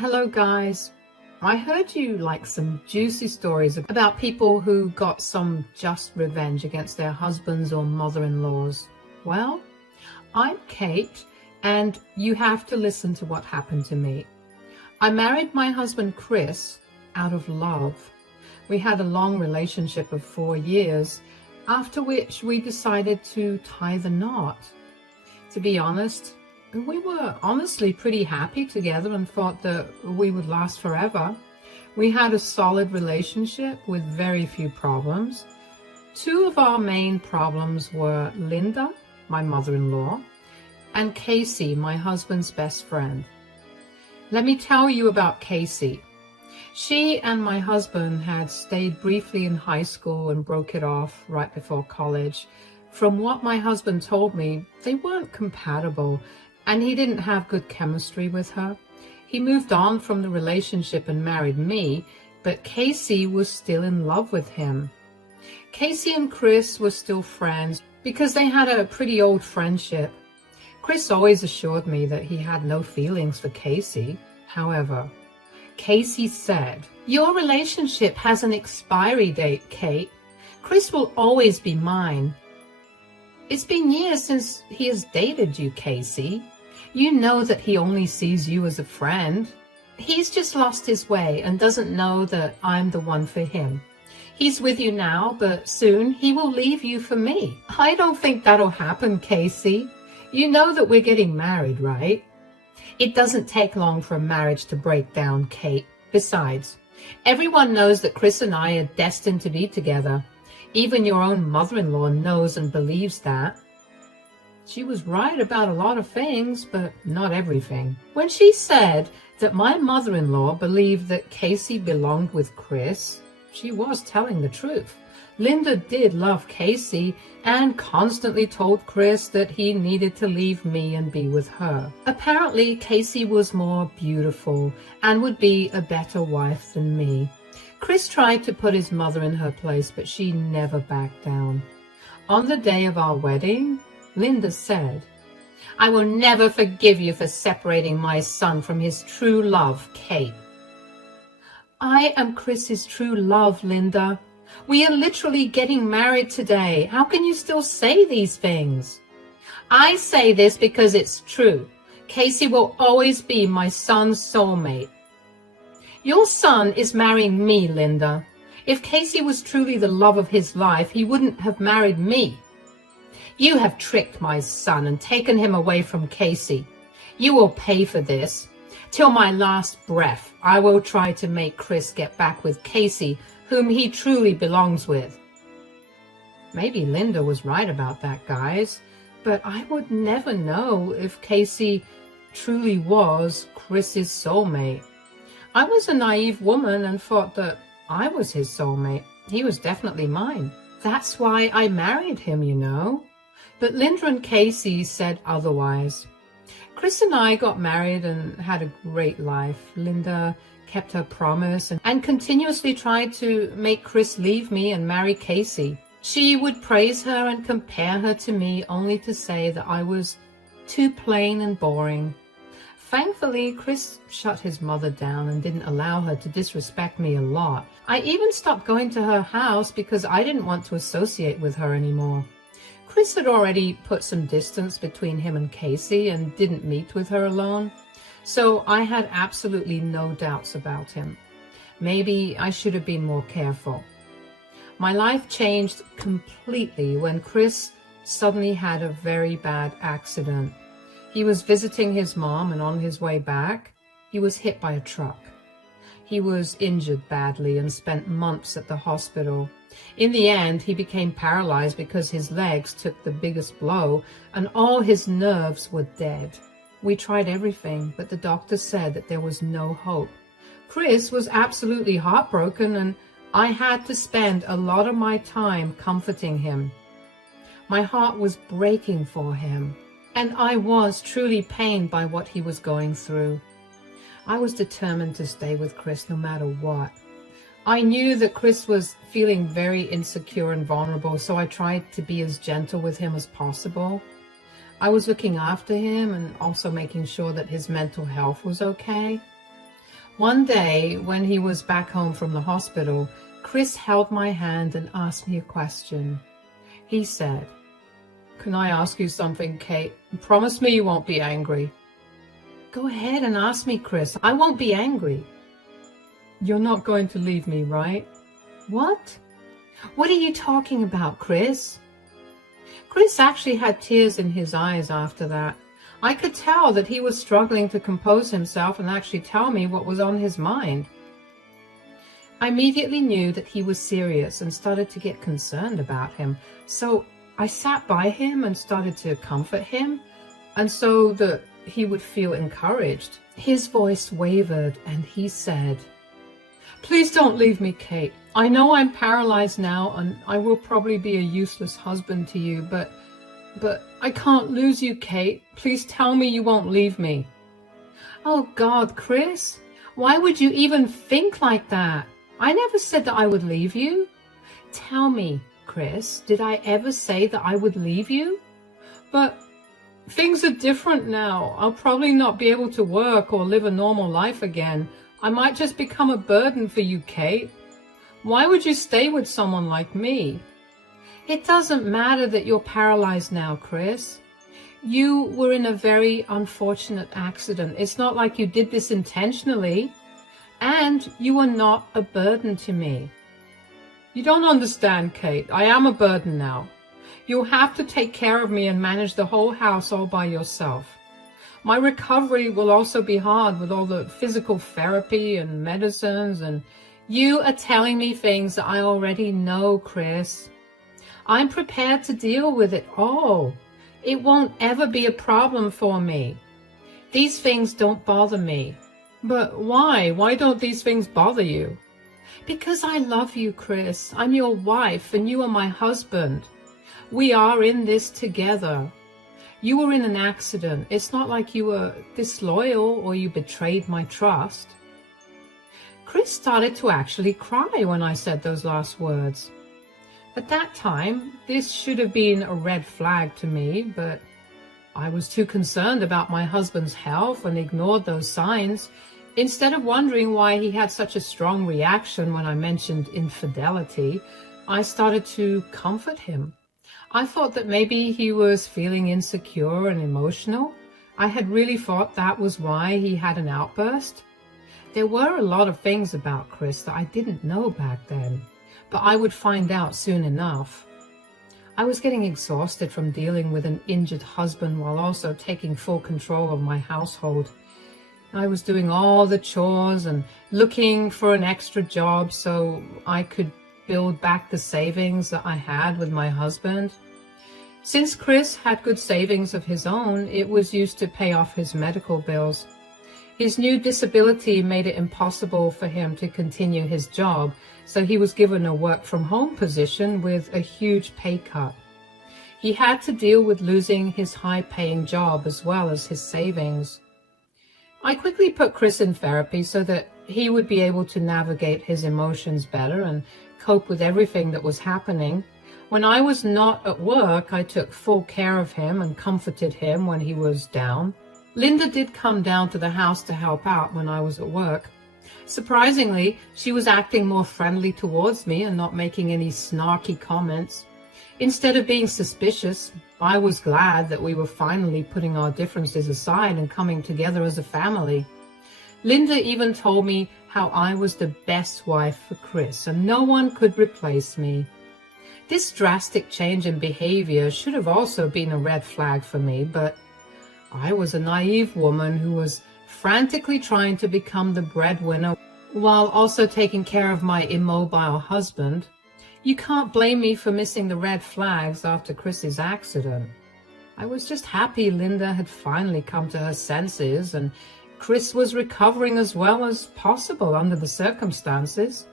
Hello guys, I heard you like some juicy stories about people who got some just revenge against their husbands or mother-in-laws. Well, I'm Kate and you have to listen to what happened to me. I married my husband Chris out of love. We had a long relationship of 4 years, after which we decided to tie the knot. To be honest, we were honestly pretty happy together and thought that we would last forever. We had a solid relationship with very few problems. Two of our main problems were Linda, my mother-in-law, and Casey, my husband's best friend. Let me tell you about Casey. She and my husband had stayed briefly in high school and broke it off right before college. From what my husband told me, they weren't compatible and he didn't have good chemistry with her. He moved on from the relationship and married me, but Casey was still in love with him. Casey and Chris were still friends because they had a pretty old friendship. Chris always assured me that he had no feelings for Casey. However, Casey said, "Your relationship has an expiry date, Kate. Chris will always be mine." It's been years since he has dated you, Casey. You know that he only sees you as a friend. He's just lost his way and doesn't know that I'm the one for him. He's with you now, but soon he will leave you for me. I don't think that'll happen, Casey. You know that we're getting married, right? It doesn't take long for a marriage to break down, Kate. Besides, everyone knows that Chris and I are destined to be together. Even your own mother-in-law knows and believes that. She was right about a lot of things, but not everything. When she said that my mother-in-law believed that Casey belonged with Chris, she was telling the truth. Linda did love Casey and constantly told Chris that he needed to leave me and be with her. Apparently, Casey was more beautiful and would be a better wife than me. Chris tried to put his mother in her place, but she never backed down. On the day of our wedding, Linda said, "I will never forgive you for separating my son from his true love, Kate." I am Chris's true love, Linda. We are literally getting married today. How can you still say these things? I say this because it's true. Casey will always be my son's soulmate. Your son is marrying me, Linda. If Casey was truly the love of his life, he wouldn't have married me. You have tricked my son and taken him away from Casey. You will pay for this. Till my last breath, I will try to make Chris get back with Casey, whom he truly belongs with. Maybe Linda was right about that, guys, but I would never know if Casey truly was Chris's soulmate. I was a naive woman and thought that I was his soulmate. He was definitely mine. That's why I married him, you know. But Linda and Casey said otherwise. Chris and I got married and had a great life. Linda kept her promise and continuously tried to make Chris leave me and marry Casey. She would praise her and compare her to me, only to say that I was too plain and boring. Thankfully, Chris shut his mother down and didn't allow her to disrespect me a lot. I even stopped going to her house because I didn't want to associate with her anymore. Chris had already put some distance between him and Casey and didn't meet with her alone, so I had absolutely no doubts about him. Maybe I should have been more careful. My life changed completely when Chris suddenly had a very bad accident. He was visiting his mom, and on his way back, he was hit by a truck. He was injured badly and spent months at the hospital. In the end, he became paralyzed because his legs took the biggest blow and all his nerves were dead. We tried everything, but the doctor said that there was no hope. Chris was absolutely heartbroken and I had to spend a lot of my time comforting him. My heart was breaking for him, and I was truly pained by what he was going through. I was determined to stay with Chris no matter what. I knew that Chris was feeling very insecure and vulnerable, so I tried to be as gentle with him as possible. I was looking after him and also making sure that his mental health was okay. One day, when he was back home from the hospital, Chris held my hand and asked me a question. He said, "Can I ask you something, Kate? Promise me you won't be angry." "Go ahead and ask me, Chris. I won't be angry." "You're not going to leave me, right?" "What? What are you talking about, Chris?" Chris actually had tears in his eyes after that. I could tell that he was struggling to compose himself and actually tell me what was on his mind. I immediately knew that he was serious and started to get concerned about him. So I sat by him and started to comfort him, and so that he would feel encouraged. His voice wavered and he said, "Please don't leave me, Kate. I know I'm paralyzed now and I will probably be a useless husband to you, but I can't lose you, Kate. Please tell me you won't leave me." "Oh God, Chris, why would you even think like that? I never said that I would leave you." "Tell me, Chris, did I ever say that I would leave you?" "But things are different now. I'll probably not be able to work or live a normal life again. I might just become a burden for you, Kate. Why would you stay with someone like me?" "It doesn't matter that you're paralyzed now, Chris. You were in a very unfortunate accident. It's not like you did this intentionally. And you are not a burden to me." "You don't understand, Kate. I am a burden now. You'll have to take care of me and manage the whole house all by yourself. My recovery will also be hard with all the physical therapy and medicines, and you are telling me things that I already know, Chris. I'm prepared to deal with it all. It won't ever be a problem for me. These things don't bother me." "But why? Why don't these things bother you?" "Because I love you, Chris. I'm your wife and you are my husband. We are in this together. You were in an accident. It's not like you were disloyal or you betrayed my trust." Chris started to actually cry when I said those last words. At that time, this should have been a red flag to me, but I was too concerned about my husband's health and ignored those signs, instead of wondering why he had such a strong reaction when I mentioned infidelity. I started to comfort him. I thought that maybe he was feeling insecure and emotional. I had really thought that was why he had an outburst. There were a lot of things about Chris that I didn't know back then, but I would find out soon enough. I was getting exhausted from dealing with an injured husband while also taking full control of my household. I was doing all the chores and looking for an extra job so I could build back the savings that I had with my husband. Since Chris had good savings of his own, it was used to pay off his medical bills. His new disability made it impossible for him to continue his job, so he was given a work-from-home position with a huge pay cut. He had to deal with losing his high-paying job as well as his savings. I quickly put Chris in therapy so that he would be able to navigate his emotions better and cope with everything that was happening. When I was not at work, I took full care of him and comforted him when he was down. Linda did come down to the house to help out when I was at work. Surprisingly, she was acting more friendly towards me and not making any snarky comments. Instead of being suspicious, I was glad that we were finally putting our differences aside and coming together as a family. Linda even told me how I was the best wife for Chris and no one could replace me. This drastic change in behavior should have also been a red flag for me, but I was a naive woman who was frantically trying to become the breadwinner while also taking care of my immobile husband. You can't blame me for missing the red flags after Chris's accident. I was just happy Linda had finally come to her senses and Chris was recovering as well as possible under the circumstances.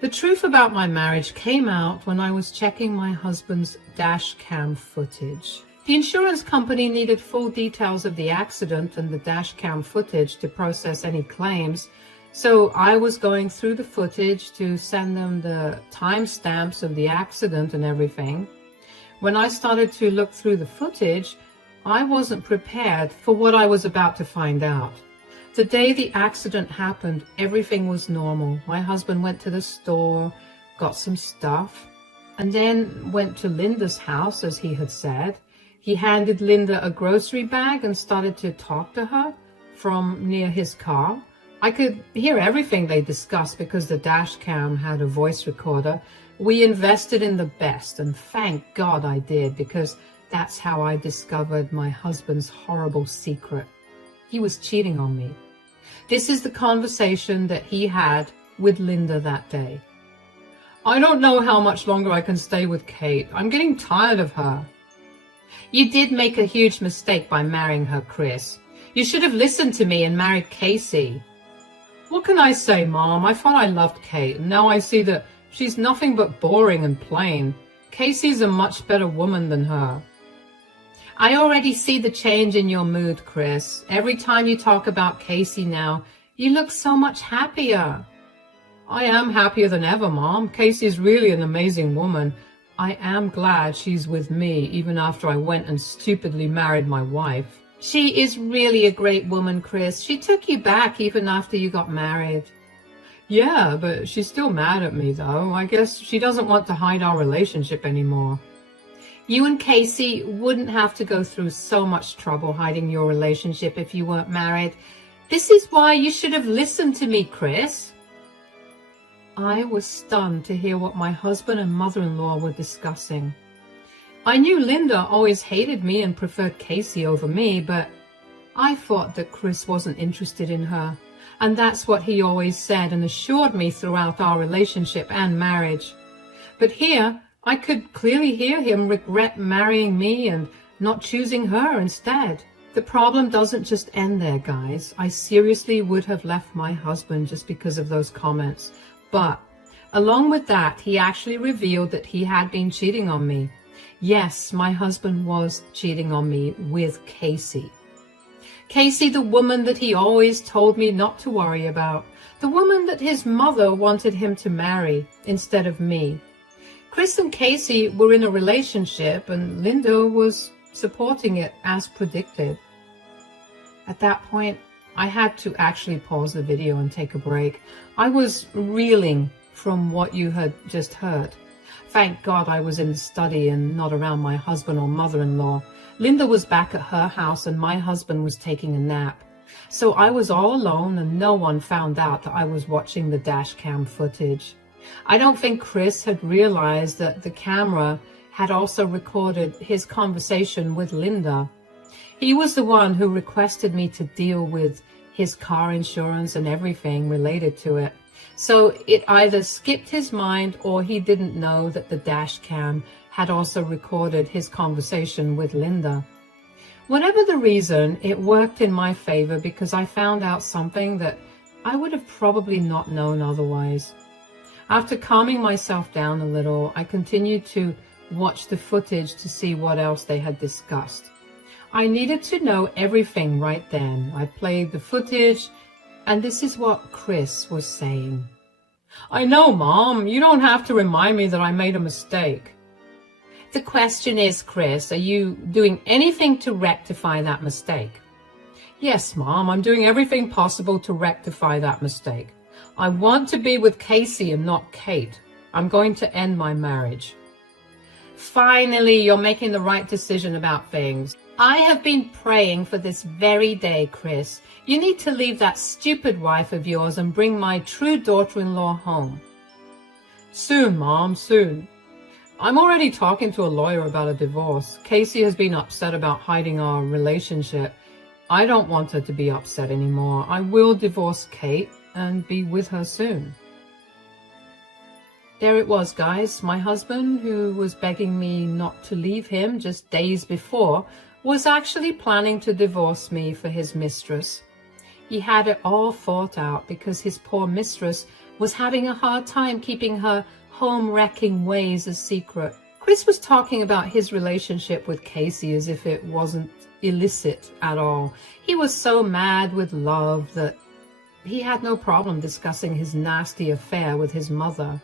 The truth about my marriage came out when I was checking my husband's dash cam footage. The insurance company needed full details of the accident and the dash cam footage to process any claims, so I was going through the footage to send them the timestamps of the accident and everything. When I started to look through the footage, I wasn't prepared for what I was about to find out. The day the accident happened, everything was normal. My husband went to the store, got some stuff, and then went to Linda's house, as he had said. He handed Linda a grocery bag and started to talk to her from near his car. I could hear everything they discussed because the dash cam had a voice recorder. We invested in the best, and thank God I did, because that's how I discovered my husband's horrible secret. He was cheating on me. This is the conversation that he had with Linda that day. "I don't know how much longer I can stay with Kate. I'm getting tired of her." "You did make a huge mistake by marrying her, Chris. You should have listened to me and married Casey." "What can I say, Mom? I thought I loved Kate, and now I see that she's nothing but boring and plain. Casey's a much better woman than her." "I already see the change in your mood, Chris. Every time you talk about Casey now, you look so much happier." "I am happier than ever, Mom. Casey's really an amazing woman. I am glad she's with me, even after I went and stupidly married my wife." "She is really a great woman, Chris. She took you back even after you got married." "Yeah, but she's still mad at me, though. I guess she doesn't want to hide our relationship anymore." "You and Casey wouldn't have to go through so much trouble hiding your relationship if you weren't married. This is why you should have listened to me, Chris." I was stunned to hear what my husband and mother-in-law were discussing. I knew Linda always hated me and preferred Casey over me, but I thought that Chris wasn't interested in her, and that's what he always said and assured me throughout our relationship and marriage. But here, I could clearly hear him regret marrying me and not choosing her instead. The problem doesn't just end there, guys. I seriously would have left my husband just because of those comments. But along with that, he actually revealed that he had been cheating on me. Yes, my husband was cheating on me with Casey. Casey, the woman that he always told me not to worry about. The woman that his mother wanted him to marry instead of me. Chris and Casey were in a relationship, and Linda was supporting it as predicted. At that point, I had to actually pause the video and take a break. I was reeling from what you had just heard. Thank God I was in the study and not around my husband or mother-in-law. Linda was back at her house and my husband was taking a nap. So I was all alone and no one found out that I was watching the dash cam footage. I don't think Chris had realized that the camera had also recorded his conversation with Linda. He was the one who requested me to deal with his car insurance and everything related to it. So it either skipped his mind or he didn't know that the dash cam had also recorded his conversation with Linda. Whatever the reason, it worked in my favor because I found out something that I would have probably not known otherwise. After calming myself down a little, I continued to watch the footage to see what else they had discussed. I needed to know everything right then. I played the footage, and this is what Chris was saying. "I know, Mom. You don't have to remind me that I made a mistake." "The question is, Chris, are you doing anything to rectify that mistake?" "Yes, Mom. I'm doing everything possible to rectify that mistake. I want to be with Casey and not Kate. I'm going to end my marriage." "Finally, you're making the right decision about things. I have been praying for this very day, Chris. You need to leave that stupid wife of yours and bring my true daughter-in-law home." "Soon, Mom, soon. I'm already talking to a lawyer about a divorce. Casey has been upset about hiding our relationship. I don't want her to be upset anymore. I will divorce Kate and be with her soon." There it was, guys. My husband, who was begging me not to leave him just days before, was actually planning to divorce me for his mistress. He had it all thought out because his poor mistress was having a hard time keeping her home-wrecking ways a secret. Chris was talking about his relationship with Casey as if it wasn't illicit at all. He was so mad with love that he had no problem discussing his nasty affair with his mother.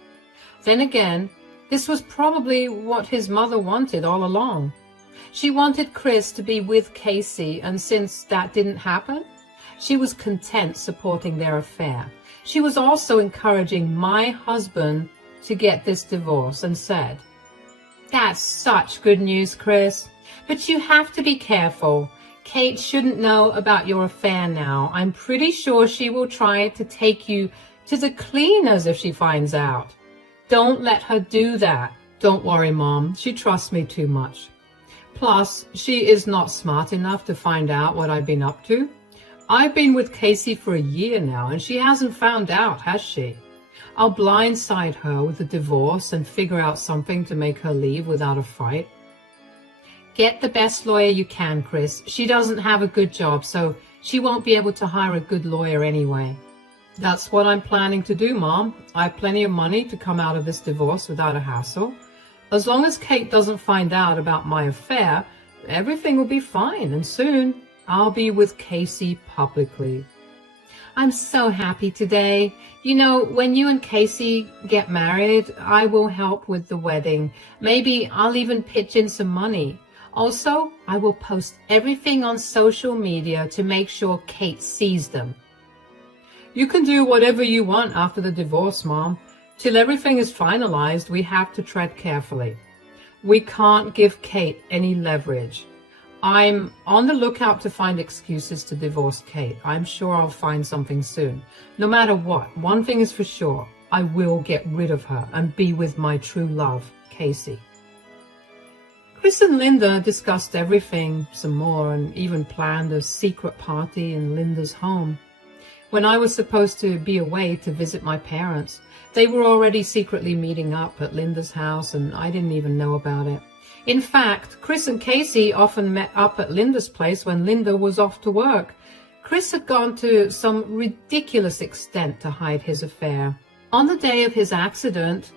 Then again, this was probably what his mother wanted all along. She wanted Chris to be with Casey, and since that didn't happen, She was content supporting their affair. She was also encouraging my husband to get this divorce and said, "That's such good news, Chris. But you have to be careful. Kate shouldn't know about your affair now. I'm pretty sure she will try to take you to the cleaners if she finds out. Don't let her do that." "Don't worry, Mom. She trusts me too much. Plus, she is not smart enough to find out what I've been up to. I've been with Casey for a year now, and she hasn't found out, has she? I'll blindside her with a divorce and figure out something to make her leave without a fight." "Get the best lawyer you can, Chris. She doesn't have a good job, so she won't be able to hire a good lawyer anyway." "That's what I'm planning to do, Mom. I have plenty of money to come out of this divorce without a hassle. As long as Kate doesn't find out about my affair, everything will be fine, and soon I'll be with Casey publicly." "I'm so happy today. You know, when you and Casey get married, I will help with the wedding. Maybe I'll even pitch in some money. Also, I will post everything on social media to make sure Kate sees them." "You can do whatever you want after the divorce, Mom. Till everything is finalized, we have to tread carefully. We can't give Kate any leverage. I'm on the lookout to find excuses to divorce Kate. I'm sure I'll find something soon. No matter what, one thing is for sure. I will get rid of her and be with my true love, Casey." Chris and Linda discussed everything some more and even planned a secret party in Linda's home. When I was supposed to be away to visit my parents, they were already secretly meeting up at Linda's house, and I didn't even know about it. In fact, Chris and Casey often met up at Linda's place when Linda was off to work. Chris had gone to some ridiculous extent to hide his affair. On the day of his accident,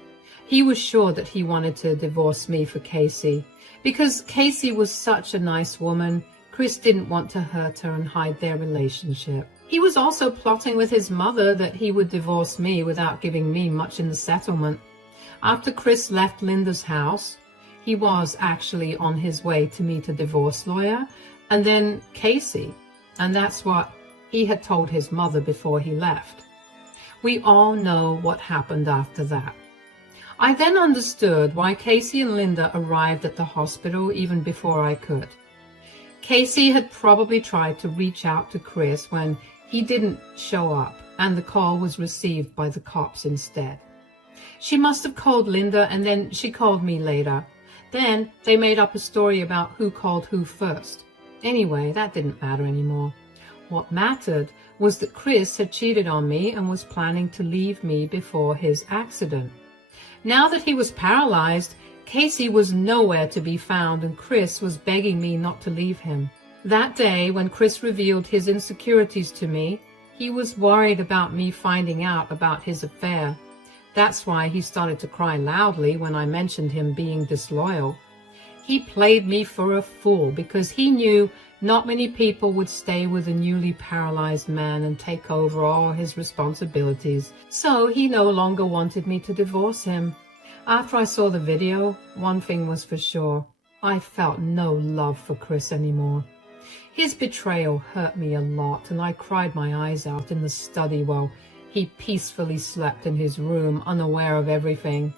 he was sure that he wanted to divorce me for Casey. Because Casey was such a nice woman, Chris didn't want to hurt her and hide their relationship. He was also plotting with his mother that he would divorce me without giving me much in the settlement. After Chris left Linda's house, he was actually on his way to meet a divorce lawyer, and then Casey, and that's what he had told his mother before he left. We all know what happened after that. I then understood why Casey and Linda arrived at the hospital even before I could. Casey had probably tried to reach out to Chris when he didn't show up, and the call was received by the cops instead. She must have called Linda, and then she called me later. Then they made up a story about who called who first. Anyway, that didn't matter anymore. What mattered was that Chris had cheated on me and was planning to leave me before his accident. Now that he was paralyzed, Casey was nowhere to be found, and Chris was begging me not to leave him. That day, when Chris revealed his insecurities to me, he was worried about me finding out about his affair. That's why he started to cry loudly when I mentioned him being disloyal. He played me for a fool because he knew not many people would stay with a newly paralyzed man and take over all his responsibilities. So he no longer wanted me to divorce him. After I saw the video, one thing was for sure. I felt no love for Chris anymore. His betrayal hurt me a lot, and I cried my eyes out in the study while he peacefully slept in his room, unaware of everything.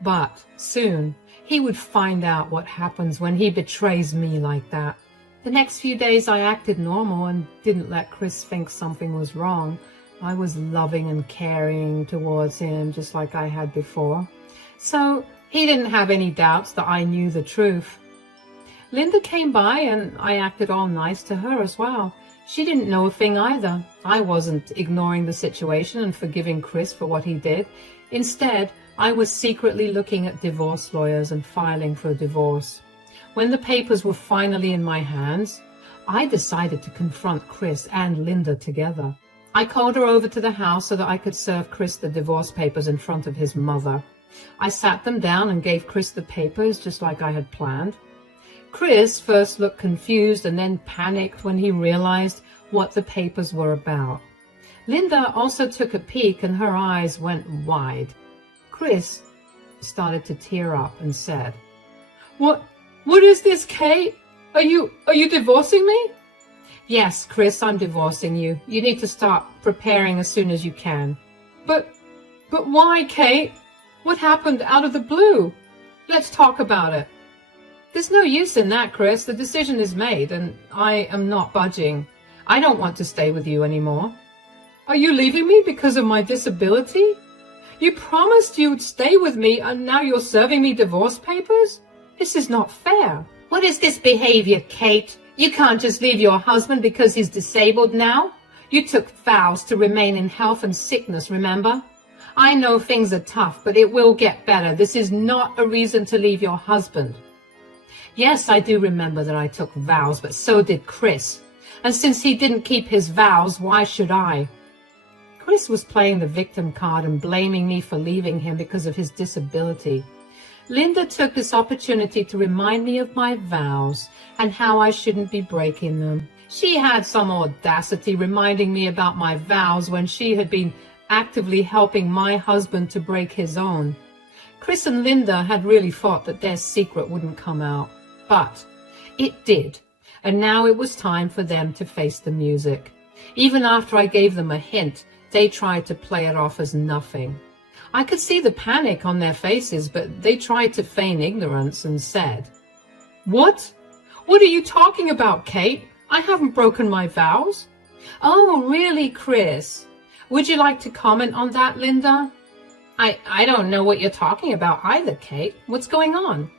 But soon, he would find out what happens when he betrays me like that. The next few days I acted normal and didn't let Chris think something was wrong. I was loving and caring towards him just like I had before. So he didn't have any doubts that I knew the truth. Linda came by and I acted all nice to her as well. She didn't know a thing either. I wasn't ignoring the situation and forgiving Chris for what he did. Instead, I was secretly looking at divorce lawyers and filing for a divorce. When the papers were finally in my hands, I decided to confront Chris and Linda together. I called her over to the house so that I could serve Chris the divorce papers in front of his mother. I sat them down and gave Chris the papers just like I had planned. Chris first looked confused and then panicked when he realized what the papers were about. Linda also took a peek and her eyes went wide. Chris started to tear up and said, What is this, Kate? Are you divorcing me?" Yes, Chris, I'm divorcing you. You need to start preparing as soon as you can. But why, Kate? What happened out of the blue? Let's talk about it. There's no use in that, Chris. The decision is made, and I am not budging. I don't want to stay with you anymore. Are you leaving me because of my disability? You promised you'd stay with me, and now you're serving me divorce papers? This is not fair. What is this behavior, Kate? You can't just leave your husband because he's disabled now. You took vows to remain in health and sickness, remember? I know things are tough, but it will get better. This is not a reason to leave your husband. Yes, I do remember that I took vows, but so did Chris. And since he didn't keep his vows, why should I? Chris was playing the victim card and blaming me for leaving him because of his disability. Linda took this opportunity to remind me of my vows and how I shouldn't be breaking them. She had some audacity reminding me about my vows when she had been actively helping my husband to break his own. Chris and Linda had really thought that their secret wouldn't come out, but it did, and now it was time for them to face the music. Even after I gave them a hint, they tried to play it off as nothing. I could see the panic on their faces, but they tried to feign ignorance and said, What? What are you talking about, Kate? I haven't broken my vows. Oh, really, Chris? Would you like to comment on that, Linda? I don't know what you're talking about either, Kate. What's going on?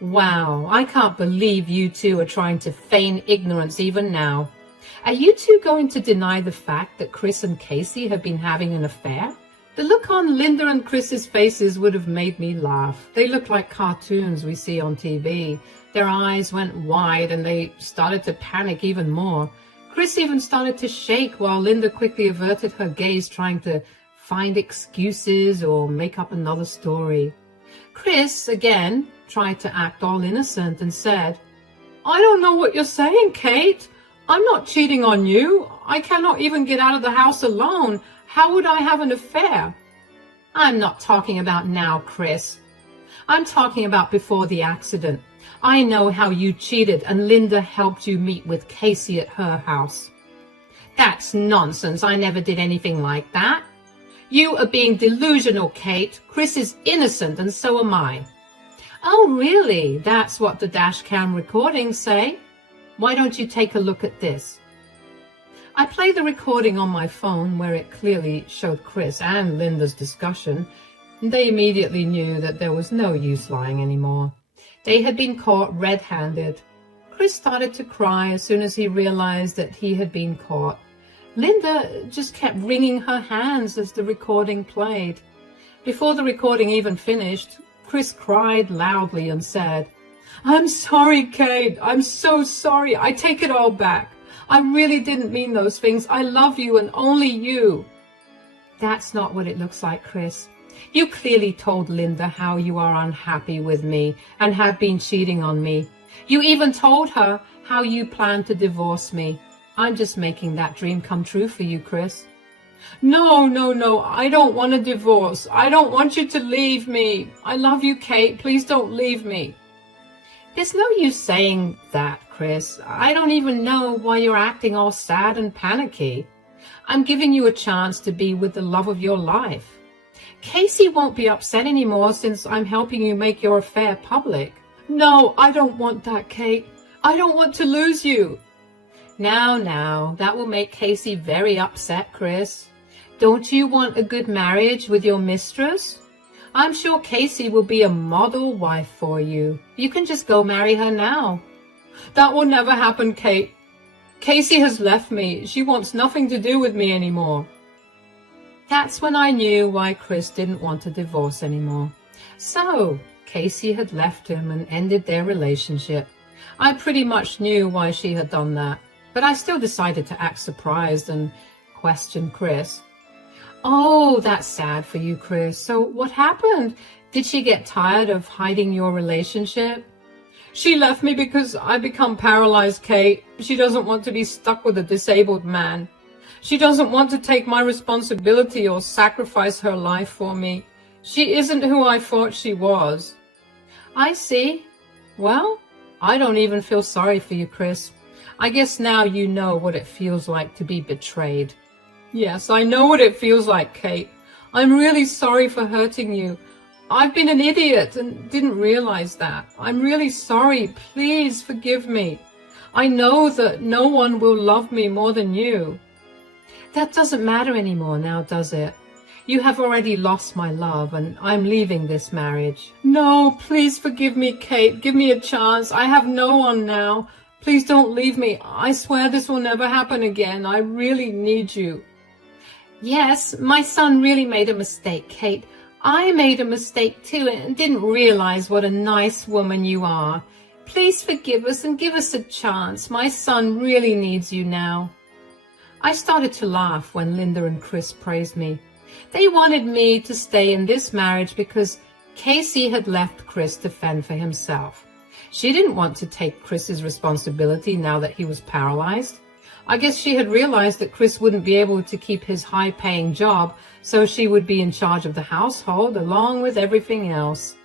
Wow, I can't believe you two are trying to feign ignorance even now. Are you two going to deny the fact that Chris and Casey have been having an affair? The look on Linda and Chris's faces would have made me laugh. They looked like cartoons we see on TV. Their eyes went wide and they started to panic even more. Chris even started to shake while Linda quickly averted her gaze, trying to find excuses or make up another story. Chris, again, tried to act all innocent and said, I don't know what you're saying, Kate. I'm not cheating on you. I cannot even get out of the house alone. How would I have an affair? I'm not talking about now, Chris. I'm talking about before the accident. I know how you cheated and Linda helped you meet with Casey at her house. That's nonsense. I never did anything like that. You are being delusional, Kate. Chris is innocent and so am I. Oh, really? That's what the dash cam recordings say? Why don't you take a look at this? I played the recording on my phone where it clearly showed Chris and Linda's discussion. They immediately knew that there was no use lying anymore. They had been caught red-handed. Chris started to cry as soon as he realized that he had been caught. Linda just kept wringing her hands as the recording played. Before the recording even finished, Chris cried loudly and said, I'm sorry, Kate. I'm so sorry. I take it all back. I really didn't mean those things. I love you and only you. That's not what it looks like, Chris. You clearly told Linda how you are unhappy with me and have been cheating on me. You even told her how you plan to divorce me. I'm just making that dream come true for you, Chris. No. I don't want a divorce. I don't want you to leave me. I love you, Kate. Please don't leave me. There's no use saying that, Chris. I don't even know why you're acting all sad and panicky. I'm giving you a chance to be with the love of your life. Casey won't be upset anymore since I'm helping you make your affair public. No, I don't want that, Kate. I don't want to lose you. Now, that will make Casey very upset, Chris. Don't you want a good marriage with your mistress? I'm sure Casey will be a model wife for you. You can just go marry her now. That will never happen, Kate. Casey has left me. She wants nothing to do with me anymore. That's when I knew why Chris didn't want a divorce anymore. So, Casey had left him and ended their relationship. I pretty much knew why she had done that, but I still decided to act surprised and question Chris. Oh, that's sad for you, Chris. So what happened? Did she get tired of hiding your relationship? She left me because I become paralyzed, Kate. She doesn't want to be stuck with a disabled man. She doesn't want to take my responsibility or sacrifice her life for me. She isn't who I thought she was. I see. Well, I don't even feel sorry for you, Chris. I guess now you know what it feels like to be betrayed. Yes, I know what it feels like, Kate. I'm really sorry for hurting you. I've been an idiot and didn't realize that. I'm really sorry. Please forgive me. I know that no one will love me more than you. That doesn't matter anymore now, does it? You have already lost my love, and I'm leaving this marriage. No, please forgive me, Kate. Give me a chance. I have no one now. Please don't leave me. I swear this will never happen again. I really need you. Yes, my son really made a mistake, Kate. I made a mistake too and didn't realize what a nice woman you are. Please forgive us and give us a chance. My son really needs you now. I started to laugh when Linda and Chris praised me. They wanted me to stay in this marriage because Casey had left Chris to fend for himself. She didn't want to take Chris's responsibility now that he was paralyzed. I guess she had realized that Chris wouldn't be able to keep his high-paying job, so she would be in charge of the household along with everything else.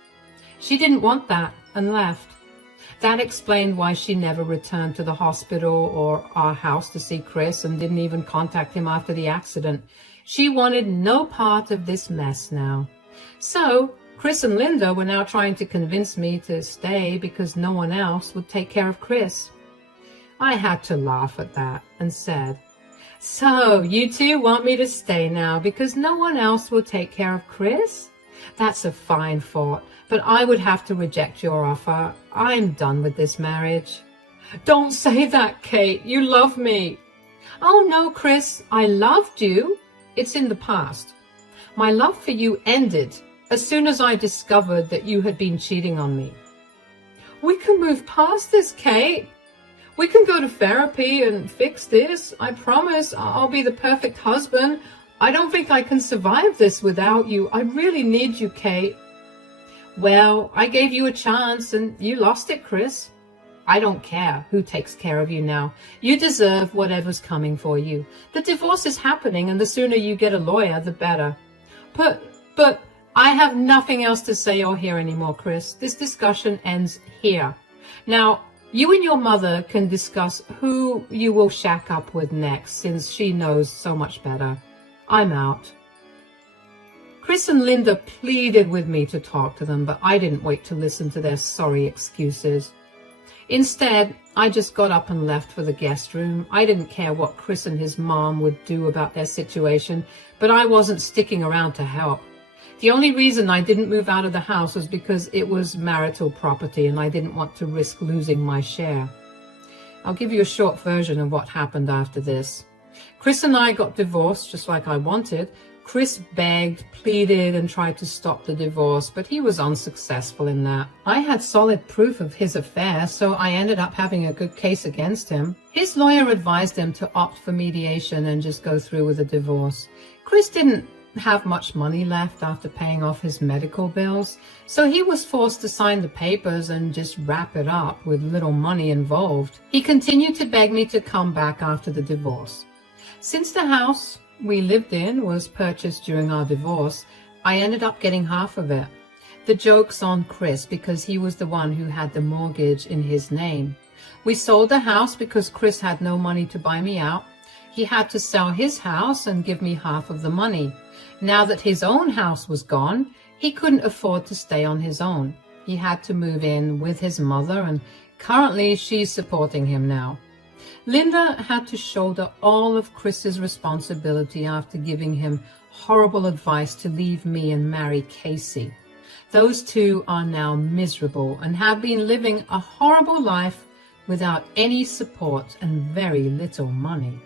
She didn't want that and left. That explained why she never returned to the hospital or our house to see Chris and didn't even contact him after the accident. She wanted no part of this mess now. So Chris and Linda were now trying to convince me to stay because no one else would take care of Chris. I had to laugh at that and said, "So you two want me to stay now because no one else will take care of Chris? That's a fine thought, but I would have to reject your offer. I'm done with this marriage." "Don't say that, Kate. You love me." "Oh no, Chris, I loved you. It's in the past. My love for you ended as soon as I discovered that you had been cheating on me." "We can move past this, Kate. We can go to therapy and fix this. I promise I'll be the perfect husband. I don't think I can survive this without you. I really need you, Kate." "Well, I gave you a chance and you lost it, Chris. I don't care who takes care of you now. You deserve whatever's coming for you. The divorce is happening, and the sooner you get a lawyer, the better." But I have nothing else to say or hear anymore, Chris. This discussion ends here. Now, you and your mother can discuss who you will shack up with next, since she knows so much better. I'm out. Chris and Linda pleaded with me to talk to them, but I didn't wait to listen to their sorry excuses. Instead, I just got up and left for the guest room. I didn't care what Chris and his mom would do about their situation, but I wasn't sticking around to help. The only reason I didn't move out of the house was because it was marital property and I didn't want to risk losing my share. I'll give you a short version of what happened after this. Chris and I got divorced just like I wanted. Chris begged, pleaded, and tried to stop the divorce, but he was unsuccessful in that. I had solid proof of his affair, so I ended up having a good case against him. His lawyer advised him to opt for mediation and just go through with the divorce. Chris didn't have much money left after paying off his medical bills, so he was forced to sign the papers and just wrap it up with little money involved. He continued to beg me to come back after the divorce. Since the house we lived in was purchased during our divorce, I ended up getting half of it. The joke's on Chris because he was the one who had the mortgage in his name. We sold the house because Chris had no money to buy me out. He had to sell his house and give me half of the money. Now that his own house was gone, he couldn't afford to stay on his own. He had to move in with his mother, and currently she's supporting him now. Linda had to shoulder all of Chris's responsibility after giving him horrible advice to leave me and marry Casey. Those two are now miserable and have been living a horrible life without any support and very little money.